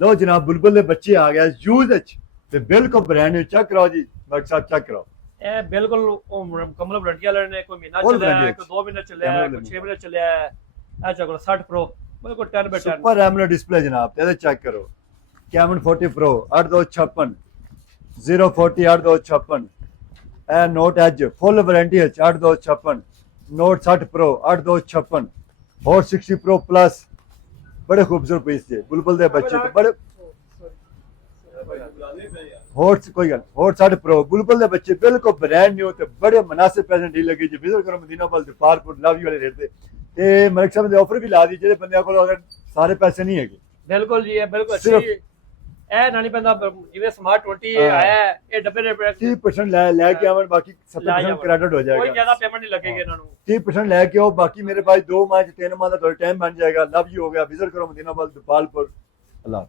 लो जनाब बुलबुल दे बच्चे आ गए यूज ते बिल्कुल ब्रांड न्यू चेक कराओ जी डॉक्टर साहब चेक कराओ ਇਹ ਬਿਲਕੁਲ ਉਹ ਮੁਕੰਮਲ ਵਾਰੰਟੀ ਵਾਲੇ ਨੇ ਕੋਈ ਮਹੀਨਾ Full ਚੱਲਿਆ warranty ਹੈ, ਕੋਈ 2 ਮਹੀਨੇ ਚੱਲਿਆ ਹੈ, ਕੋਈ 6 ਮਹੀਨੇ ਚੱਲਿਆ ਹੈ। ਇਹ ਚੱਕੋ 60 ਪ੍ਰੋ ਬਿਲਕੁਲ 10 ਬਾਈ 10 सुपर एमोलेड डिस्प्ले जनाब ते चेक करो कैमन 40 प्रो 8256 040 8256 ए नोट एज फुल वारंटी है 8256 नोट 60 प्रो 8256 और 60 प्रो प्लस बड़े खूबसूरत पीस थे बुलबुल दे बच्चे ते बड़े हॉट कोई गल हॉट 60 प्रो बुलबुल दे बच्चे बिल्कुल ब्रांड न्यू ते बड़े मुनासिब पैसे डी लगी जी विजिट करो मदीना वाल पारपुर लव यू वाले रेट ते मलिक साहब दे ऑफर भी ला दी जेडे बंदे कोल अगर सारे पैसे नहीं है ਬਿਲਕੁਲ ਜੀ ਇਹ ਬਿਲਕੁਲ ਸਿਰਫ- ਅੱਛੀ ਇਹ ਨਾ ਨਹੀਂ ਪੈਂਦਾ ਜਿਵੇਂ ਸਮਾਰਟ 20 ਆਇਆ ਹੈ, ਇਹ ਡੱਬੇ ਦੇ 30% ਲੈ ਕੇ ਆवन बाकी 70% क्रेडिट हो ਕੋਈ जाएगा ਜ਼ਿਆਦਾ ਪੇਮੈਂਟ ਨਹੀਂ ਲੱਗੇਗੀ ਇਹਨਾਂ ਨੂੰ 30% लेके आओ बाकी मेरे पास 2 माह 3 माह का टाइम बन जाएगा लव यू हो गया विजिट करो मदीना वाल पालपुर अल्लाह